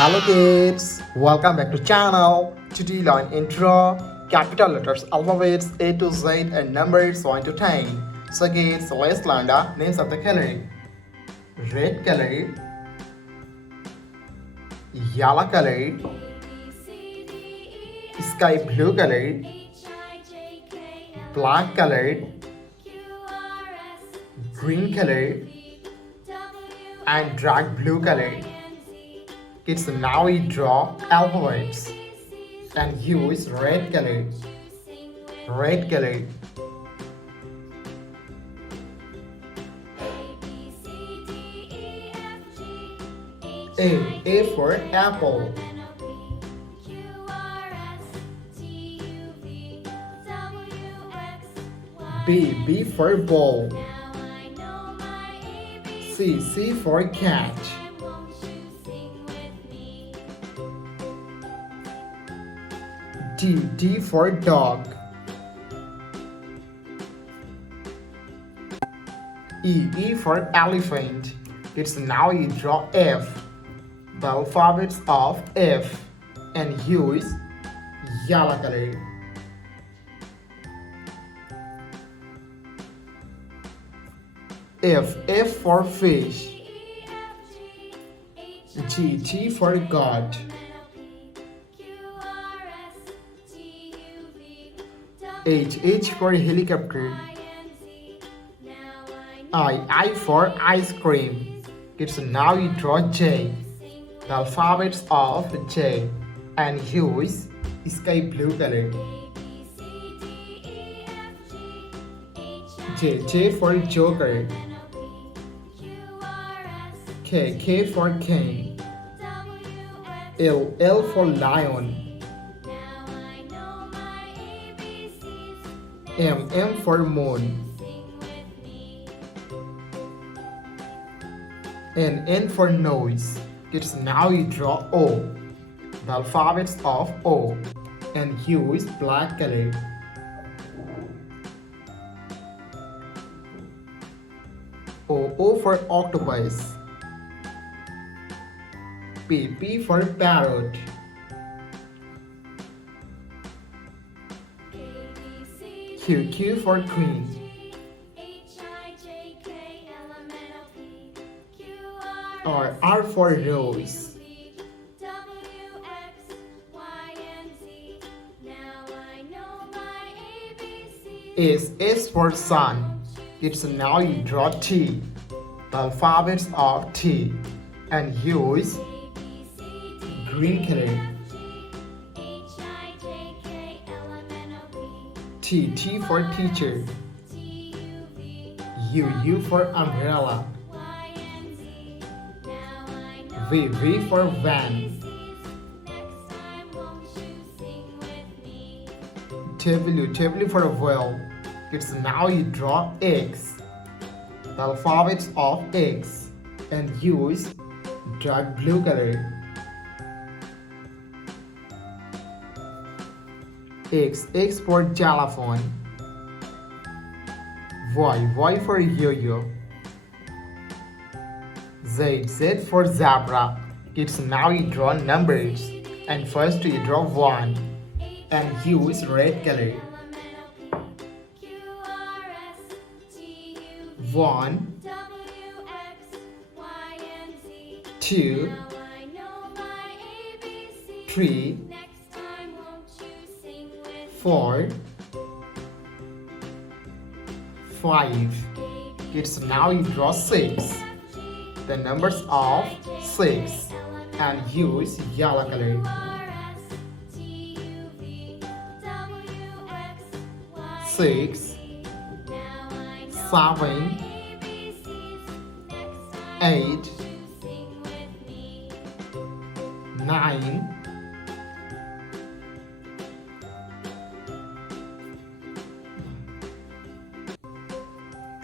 Hello kids, welcome back to channel. Today learn intro, capital letters, alphabets A to Z and numbers 1 to 10. So kids, let's learn the names of the color. Red color, yellow color, sky blue color, black color, green color, and dark blue color. Kids, now we draw alphabets and use red color. Red color. A for apple. B for ball. C for cat. D for dog. E for elephant. It's now you draw F. The alphabets of F and use yellow color. F for fish. G for God. H for helicopter. I for ice cream. It's now you draw J. The alphabets of J and use sky blue color. J for joker. K for king. L for lion. M for moon. N for nose. It's now you draw O. The alphabets of O and use black color. O for octopus. P for parrot. Q for queen. R for rose. S for sun. It's now you draw T. The alphabets of T and use green color. T for teacher. U for umbrella. V for van. W for whale. It's now you draw X. The alphabets of X and use dark blue color. X for xylophone. Y for yo-yo. Z for zebra. It's now you draw numbers and first you draw 1 and use red color. 1 2 3 4 5. It's now you draw 6. The numbers of 6 and use yellow color. 6 7 8 9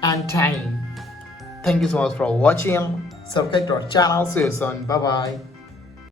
and 10. Thank you so much for watching. Subscribe to our channel. See you soon. Bye bye.